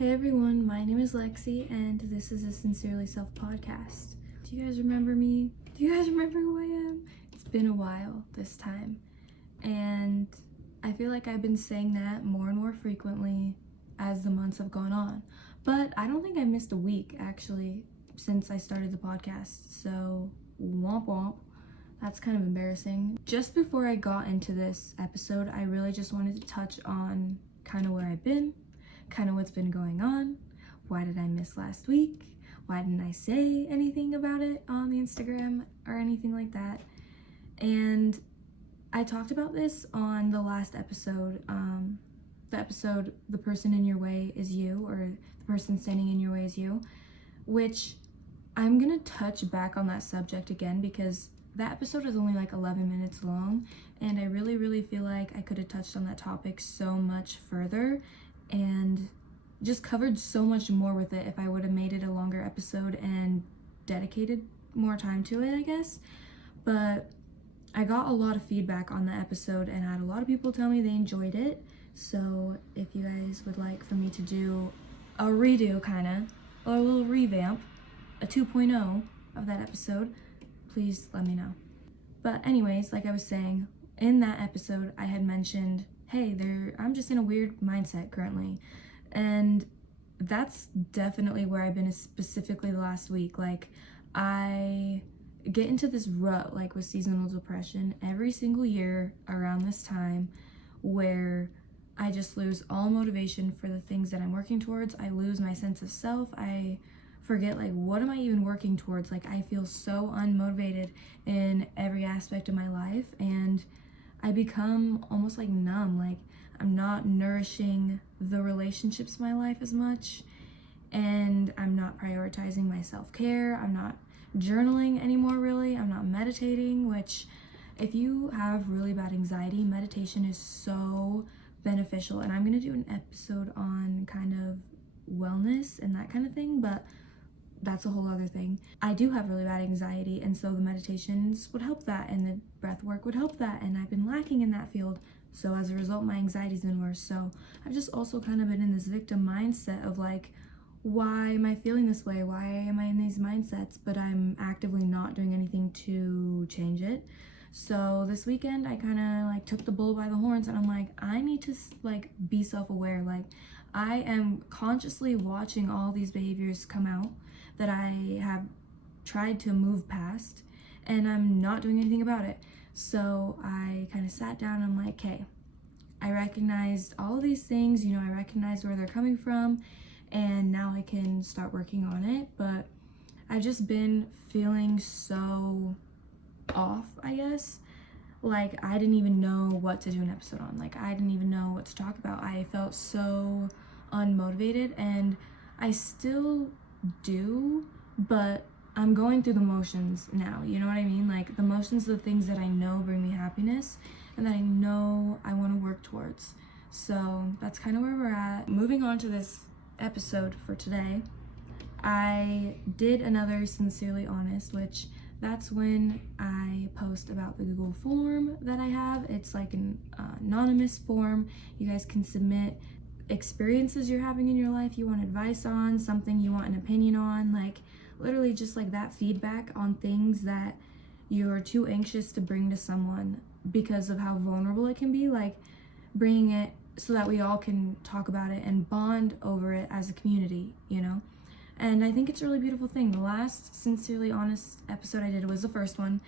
Hey everyone, my name is Lexi and this is a Sincerely Self podcast. Do you guys remember me? Do you guys remember who I am? It's been a while this time, and I feel like I've been saying that more and more frequently as the months have gone on. But I don't think I missed a week actually since I started the podcast, so womp womp. That's kind of embarrassing. Just before I got into this episode, I really just wanted to touch on kind of where I've been, kind of what's been going on. Why did I miss last week? Why didn't I say anything about it on the Instagram or anything like that? And I talked about this on the last episode, the person in your way is you, or the person standing in your way is you, which I'm gonna touch back on that subject again because that episode is only like 11 minutes long, and I really feel like I could have touched on that topic so much further and just covered so much more with it if I would have made it a longer episode and dedicated more time to it, I guess. But I got a lot of feedback on the episode and I had a lot of people tell me they enjoyed it. So if you guys would like for me to do a redo or a little revamp, a 2.0 of that episode, please let me know. But anyways, like I was saying, in that episode I had mentioned, hey, I'm just in a weird mindset currently. And that's definitely where I've been, specifically the last week. Like, I get into this rut, like with seasonal depression, every single year around this time, where I just lose all motivation for the things that I'm working towards. I lose my sense of self. I forget, like, what am I even working towards? Like, I feel so unmotivated in every aspect of my life, and I become almost like numb. Like, I'm not nourishing the relationships in my life as much, and I'm not prioritizing my self-care. I'm not journaling anymore, really. I'm not meditating, which, if you have really bad anxiety, meditation is so beneficial. And I'm gonna do an episode on kind of wellness and that kind of thing, but that's a whole other thing. I do have really bad anxiety, and so the meditations would help that, and the breath work would help that, and I've been lacking in that field. So as a result, my anxiety's been worse. So I've just also kind of been in this victim mindset of like, why am I feeling this way? Why am I in these mindsets? But I'm actively not doing anything to change it. So this weekend I kind of like took the bull by the horns, and I'm like, I need to like be self-aware. Like, I am consciously watching all these behaviors come out that I have tried to move past, and I'm not doing anything about it. So I kind of sat down and I'm like, okay, I recognized all of these things, I recognized where they're coming from, and now I can start working on it. But I've just been feeling so off, I guess. Like, I didn't even know what to do an episode on. Like, I didn't even know what to talk about. I felt so unmotivated, and I still do, but I'm going through the motions now, you know what I mean? Like, the motions are the things that I know bring me happiness and that I know I want to work towards. So that's kind of where we're at. Moving on to this episode for today, I did another Sincerely Honest, which that's when I post about the Google form that I have. It's like an anonymous form. You guys can submit experiences you're having in your life you want advice on, something you want an opinion on, like literally just like that feedback on things that you're too anxious to bring to someone because of how vulnerable it can be, like bringing it so that we all can talk about it and bond over it as a community, And I think it's a really beautiful thing. The last Sincerely Honest episode I did was the first one,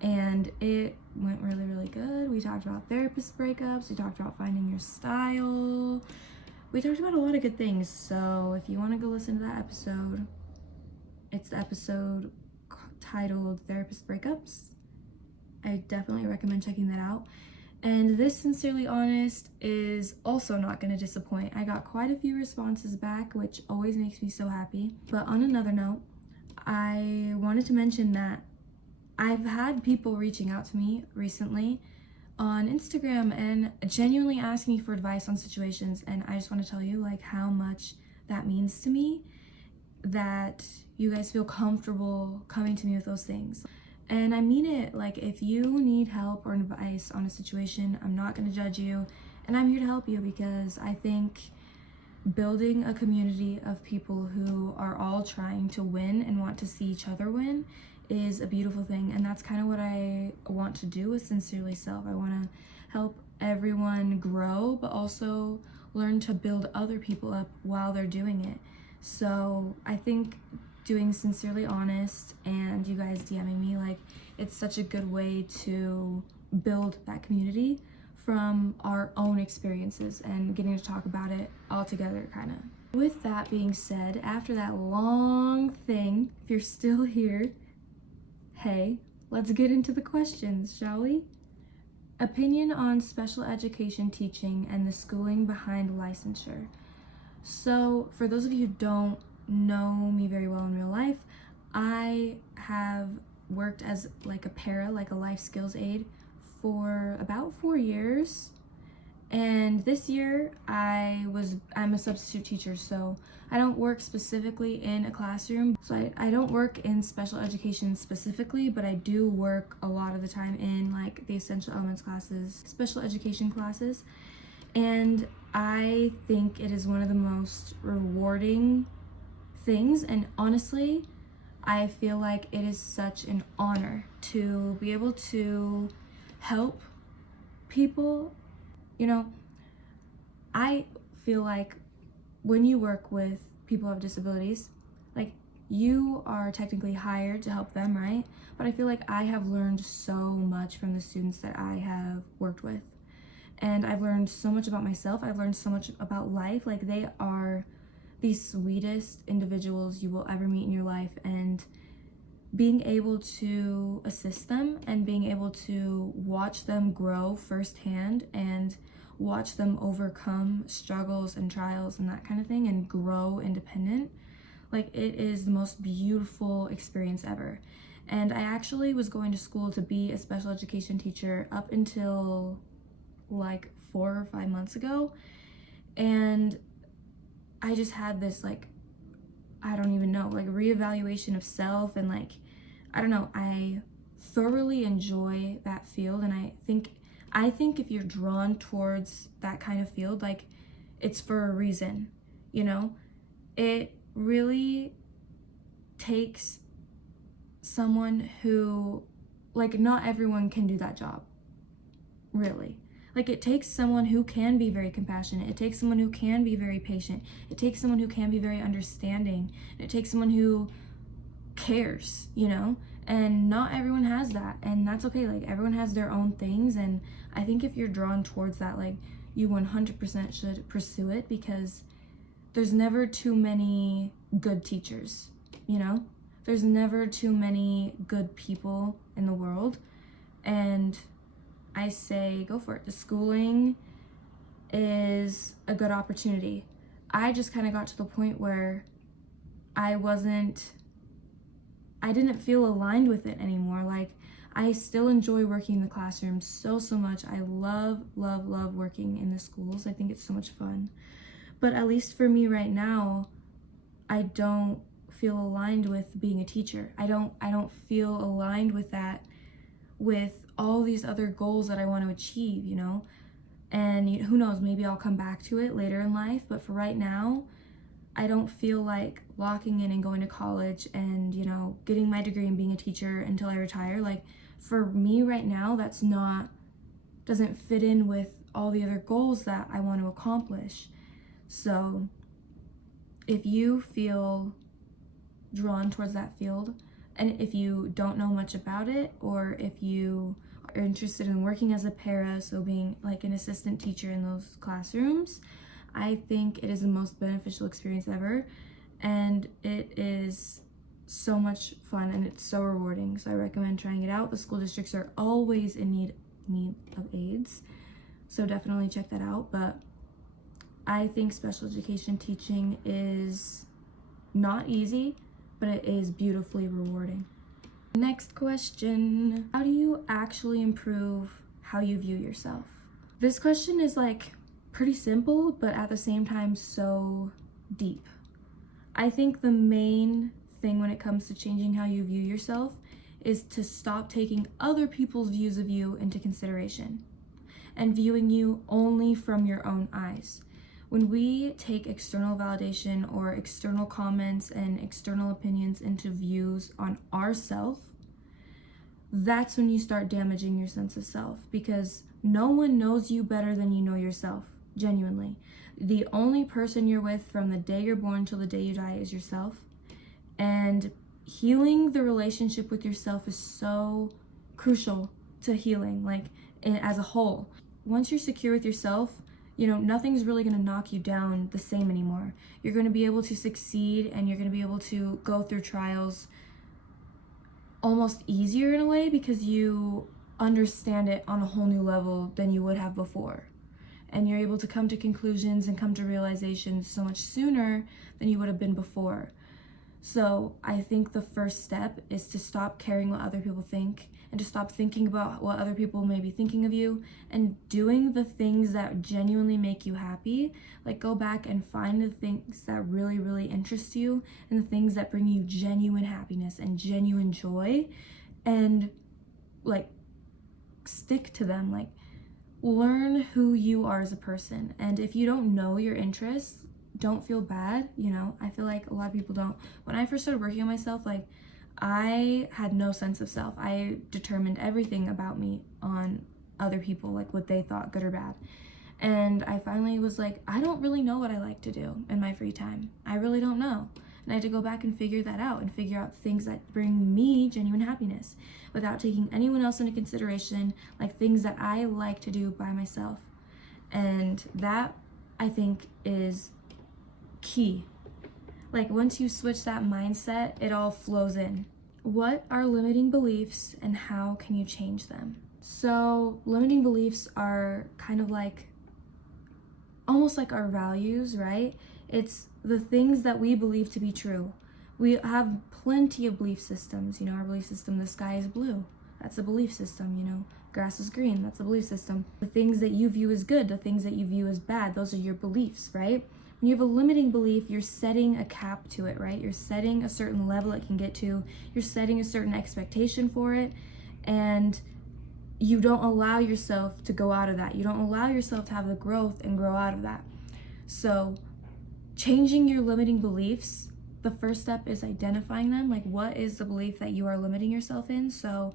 and it went really good. We talked about therapist breakups, we talked about finding your style, we talked about a lot of good things. So if you want to go listen to that episode, it's the episode titled Therapist Breakups. I definitely recommend checking that out. And this Sincerely Honest is also not going to disappoint. I got quite a few responses back, which always makes me so happy. But on another note, I wanted to mention that I've had people reaching out to me recently on Instagram and genuinely asking me for advice on situations, and I just want to tell you like how much that means to me, that you guys feel comfortable coming to me with those things. And I mean it. Like, if you need help or advice on a situation, I'm not going to judge you, and I'm here to help you because I think building a community of people who are all trying to win and want to see each other win is a beautiful thing. And that's kind of what I want to do with Sincerely Self. I want to help everyone grow, but also learn to build other people up while they're doing it. So I think doing Sincerely Honest and you guys DMing me, like, it's such a good way to build that community from our own experiences and getting to talk about it all together, kind of. With that being said, after that long thing, if you're still here, hey, let's get into the questions, shall we? Opinion on special education teaching and the schooling behind licensure. So, for those of you who don't know me very well in real life, I have worked as like a para, like a life skills aide, for about 4 years. And this year I'm a substitute teacher, so I don't work specifically in a classroom. So I don't work in special education specifically, but I do work a lot of the time in like the essential elements classes, special education classes. And I think it is one of the most rewarding things. And honestly, I feel like it is such an honor to be able to help people. You know, I feel like when you work with people who have disabilities, like, you are technically hired to help them, right? But I feel like I have learned so much from the students that I have worked with. And I've learned so much about myself. I've learned so much about life. Like, they are the sweetest individuals you will ever meet in your life. And being able to assist them and being able to watch them grow firsthand and watch them overcome struggles and trials and that kind of thing and grow independent, like, it is the most beautiful experience ever. And I actually was going to school to be a special education teacher up until like 4 or 5 months ago, and I just had this, like, I don't even know, like, reevaluation of self, and like, I don't know, I thoroughly enjoy that field. And I think if you're drawn towards that kind of field, like, it's for a reason, you know? It really takes someone who, like, not everyone can do that job, really. Like, it takes someone who can be very compassionate. It takes someone who can be very patient. It takes someone who can be very understanding. It takes someone who cares, you know? And not everyone has that, and that's okay. Like, everyone has their own things, and I think if you're drawn towards that, like, you 100% should pursue it, because there's never too many good teachers, you know? There's never too many good people in the world, and I say go for it. The schooling is a good opportunity. I just kind of got to the point where I didn't feel aligned with it anymore. Like, I still enjoy working in the classroom so much. I love working in the schools. I think it's so much fun. But at least for me right now, I don't feel aligned with being a teacher. I don't feel aligned with that, with all these other goals that I want to achieve, you know? And who knows, maybe I'll come back to it later in life, but for right now, I don't feel like locking in and going to college and, you know, getting my degree and being a teacher until I retire. Like, for me right now, doesn't fit in with all the other goals that I want to accomplish. So if you feel drawn towards that field, and if you don't know much about it, or if you are interested in working as a para, so being like an assistant teacher in those classrooms, I think it is the most beneficial experience ever, and it is so much fun and it's so rewarding. So I recommend trying it out. The school districts are always in need of aides, so definitely check that out. But I think special education teaching is not easy, but it is beautifully rewarding. Next question: how do you actually improve how you view yourself? This question is like pretty simple, but at the same time so deep. I think the main thing when it comes to changing how you view yourself is to stop taking other people's views of you into consideration and viewing you only from your own eyes. When we take external validation or external comments and external opinions into views on ourself, that's when you start damaging your sense of self, because no one knows you better than you know yourself, genuinely. The only person you're with from the day you're born till the day you die is yourself. And healing the relationship with yourself is so crucial to healing, like as a whole. Once you're secure with yourself, nothing's really going to knock you down the same anymore. You're going to be able to succeed, and you're going to be able to go through trials almost easier in a way, because you understand it on a whole new level than you would have before. And you're able to come to conclusions and come to realizations so much sooner than you would have been before. So I think the first step is to stop caring what other people think, and to stop thinking about what other people may be thinking of you, and doing the things that genuinely make you happy. Like, go back and find the things that really, really interest you, and the things that bring you genuine happiness and genuine joy, and like stick to them. Like, learn who you are as a person. And if you don't know your interests, don't feel bad. I feel like a lot of people don't. When I first started working on myself, like, I had no sense of self. I determined everything about me on other people, like what they thought, good or bad. And I finally was like, I don't really know what I like to do in my free time. I really don't know. And I had to go back and figure that out, and figure out things that bring me genuine happiness without taking anyone else into consideration, like things that I like to do by myself. And that, I think, is key. Like, once you switch that mindset, it all flows in. What are limiting beliefs, and how can you change them? So limiting beliefs are kind of like, almost like our values, right? It's the things that we believe to be true. We have plenty of belief systems. Our belief system, the sky is blue. That's a belief system. Grass is green. That's a belief system. The things that you view as good, the things that you view as bad, those are your beliefs, right? When you have a limiting belief, you're setting a cap to it, right? You're setting a certain level it can get to. You're setting a certain expectation for it, and you don't allow yourself to go out of that. You don't allow yourself to have the growth and grow out of that. So changing your limiting beliefs, the first step is identifying them. Like, what is the belief that you are limiting yourself in? So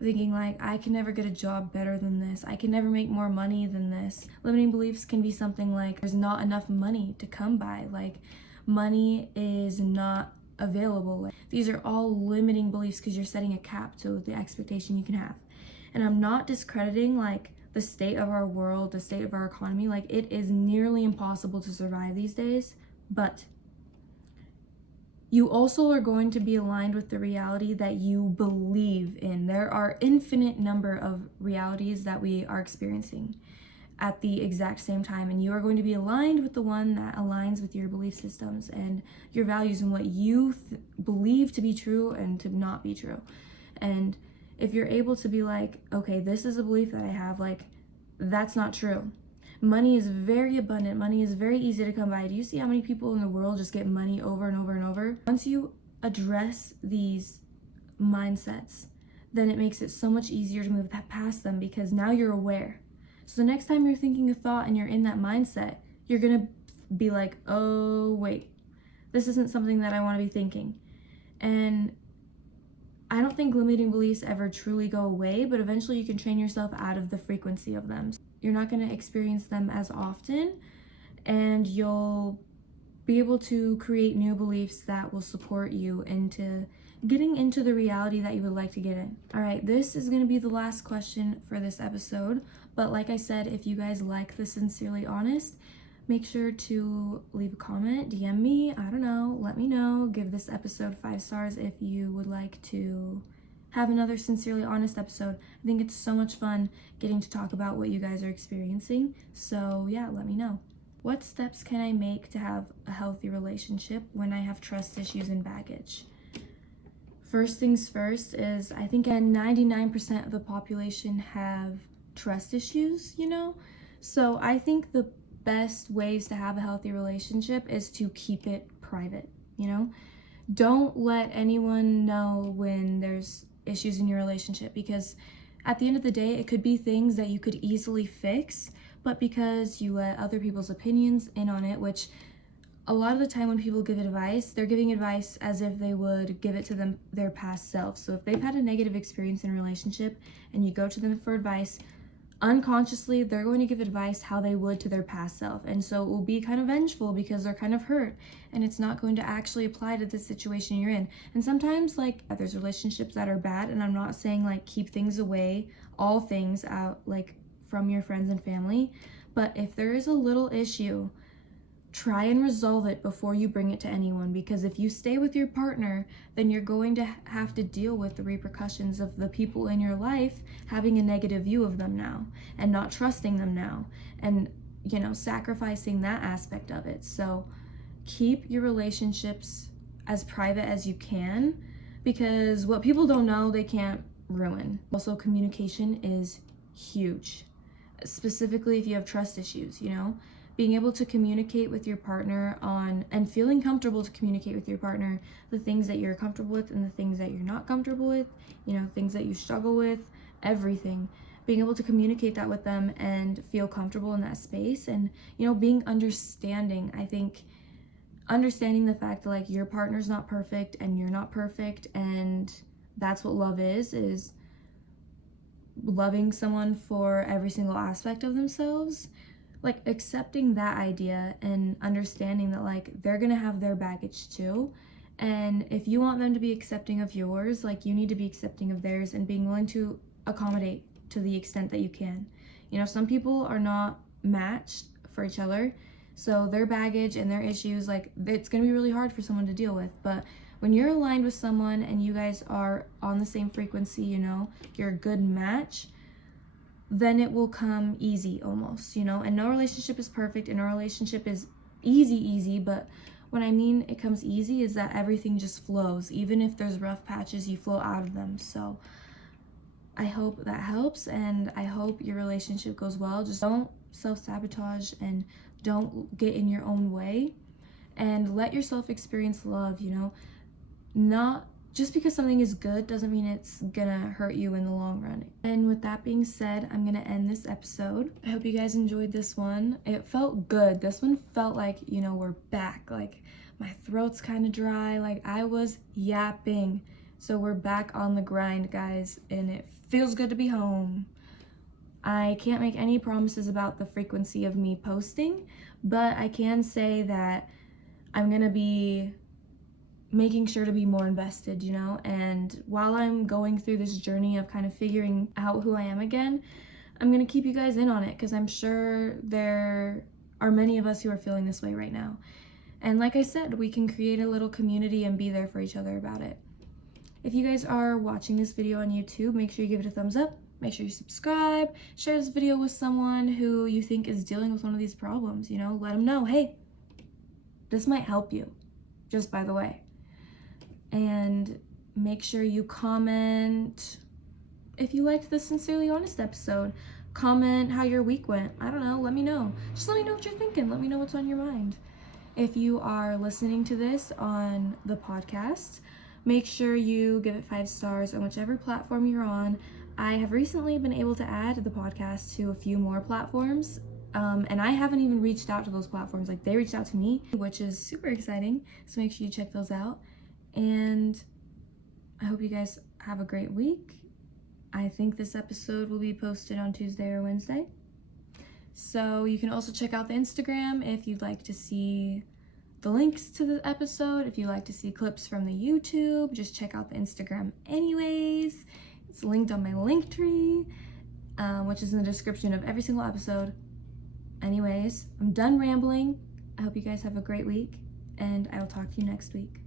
thinking like, I can never get a job better than this. I can never make more money than this. Limiting beliefs can be something like, there's not enough money to come by. Like, money is not available. Like, these are all limiting beliefs, because you're setting a cap to the expectation you can have. And I'm not discrediting like the state of our world, the state of our economy. Like, it is nearly impossible to survive these days, but you also are going to be aligned with the reality that you believe in. There are infinite number of realities that we are experiencing at the exact same time, and you are going to be aligned with the one that aligns with your belief systems and your values, and what you believe to be true and to not be true. And if you're able to be like, okay, this is a belief that I have, like, that's not true. Money is very abundant. Money is very easy to come by. Do you see how many people in the world just get money over and over and over? Once you address these mindsets, then it makes it so much easier to move past them, because now you're aware. So the next time you're thinking a thought and you're in that mindset, you're gonna be like, oh, wait, this isn't something that I want to be thinking. And I don't think limiting beliefs ever truly go away, but eventually you can train yourself out of the frequency of them. You're not going to experience them as often, and you'll be able to create new beliefs that will support you into getting into the reality that you would like to get in. All right, this is going to be the last question for this episode, but like I said, if you guys like the Sincerely Honest, make sure to leave a comment, DM me, I don't know, let me know. Give this episode 5 stars if you would like to have another Sincerely Honest episode. I think it's so much fun getting to talk about what you guys are experiencing. So yeah, let me know. What steps can I make to have a healthy relationship when I have trust issues and baggage? First things first is, I think 99% of the population have trust issues, So I think the best ways to have a healthy relationship is to keep it private, Don't let anyone know when there's issues in your relationship, because at the end of the day, it could be things that you could easily fix, but because you let other people's opinions in on it, which a lot of the time when people give advice, they're giving advice as if they would give it to their past self. So if they've had a negative experience in a relationship and you go to them for advice, unconsciously they're going to give advice how they would to their past self, and so it will be kind of vengeful because they're kind of hurt, and it's not going to actually apply to the situation you're in. And sometimes, like, there's relationships that are bad, and I'm not saying like keep things away, all things out, like, from your friends and family, but if there is a little issue, try and resolve it before you bring it to anyone, because if you stay with your partner, then you're going to have to deal with the repercussions of the people in your life having a negative view of them now and not trusting them now, and, you know, sacrificing that aspect of it. So keep your relationships as private as you can, because what people don't know, they can't ruin. Also, communication is huge, specifically if you have trust issues, you know. Being able to communicate with your partner on, and feeling comfortable to communicate with your partner, the things that you're comfortable with and the things that you're not comfortable with, you know, things that you struggle with, everything. Being able to communicate that with them and feel comfortable in that space, and, you know, being understanding. I think understanding the fact that, like, your partner's not perfect and you're not perfect, and that's what love is loving someone for every single aspect of themselves. Like, accepting that idea and understanding that, like, they're gonna have their baggage too, and if you want them to be accepting of yours, like, you need to be accepting of theirs and being willing to accommodate to the extent that you can. You know, some people are not matched for each other, so their baggage and their issues, like, it's gonna be really hard for someone to deal with. But when you're aligned with someone and you guys are on the same frequency, you know, you're a good match, then it will come easy almost, you know. And no relationship is perfect, and no relationship is easy, but what I mean it comes easy is that everything just flows. Even if there's rough patches, you flow out of them. So I hope that helps, and I hope your relationship goes well. Just don't self-sabotage and don't get in your own way, and let yourself experience love, you know. Not just because something is good doesn't mean it's gonna hurt you in the long run. And with that being said, I'm gonna end this episode. I hope you guys enjoyed this one. It felt good. This one felt like, you know, we're back. Like, my throat's kind of dry. Like, I was yapping. So we're back on the grind, guys, and it feels good to be home. I can't make any promises about the frequency of me posting, but I can say that I'm gonna be making sure to be more invested, you know. And while I'm going through this journey of kind of figuring out who I am again, I'm gonna keep you guys in on it, because I'm sure there are many of us who are feeling this way right now. And like I said, we can create a little community and be there for each other about it. If you guys are watching this video on YouTube, make sure you give it a thumbs up, make sure you subscribe, share this video with someone who you think is dealing with one of these problems, you know. Let them know, hey, this might help you, just by the way. And make sure you comment if you liked this Sincerely Honest episode. Comment how your week went. I don't know, let me know. Just let me know what you're thinking. Let me know what's on your mind. If you are listening to this on the podcast, make sure you give it 5 stars on whichever platform you're on. I have recently been able to add the podcast to a few more platforms, and I haven't even reached out to those platforms. Like, they reached out to me, which is super exciting. So make sure you check those out. And I hope you guys have a great week. I think this episode will be posted on Tuesday or Wednesday. So you can also check out the Instagram if you'd like to see the links to the episode. If you like to see clips from the YouTube, just check out the Instagram anyways. It's linked on my Linktree, which is in the description of every single episode. Anyways, I'm done rambling. I hope you guys have a great week, and I will talk to you next week.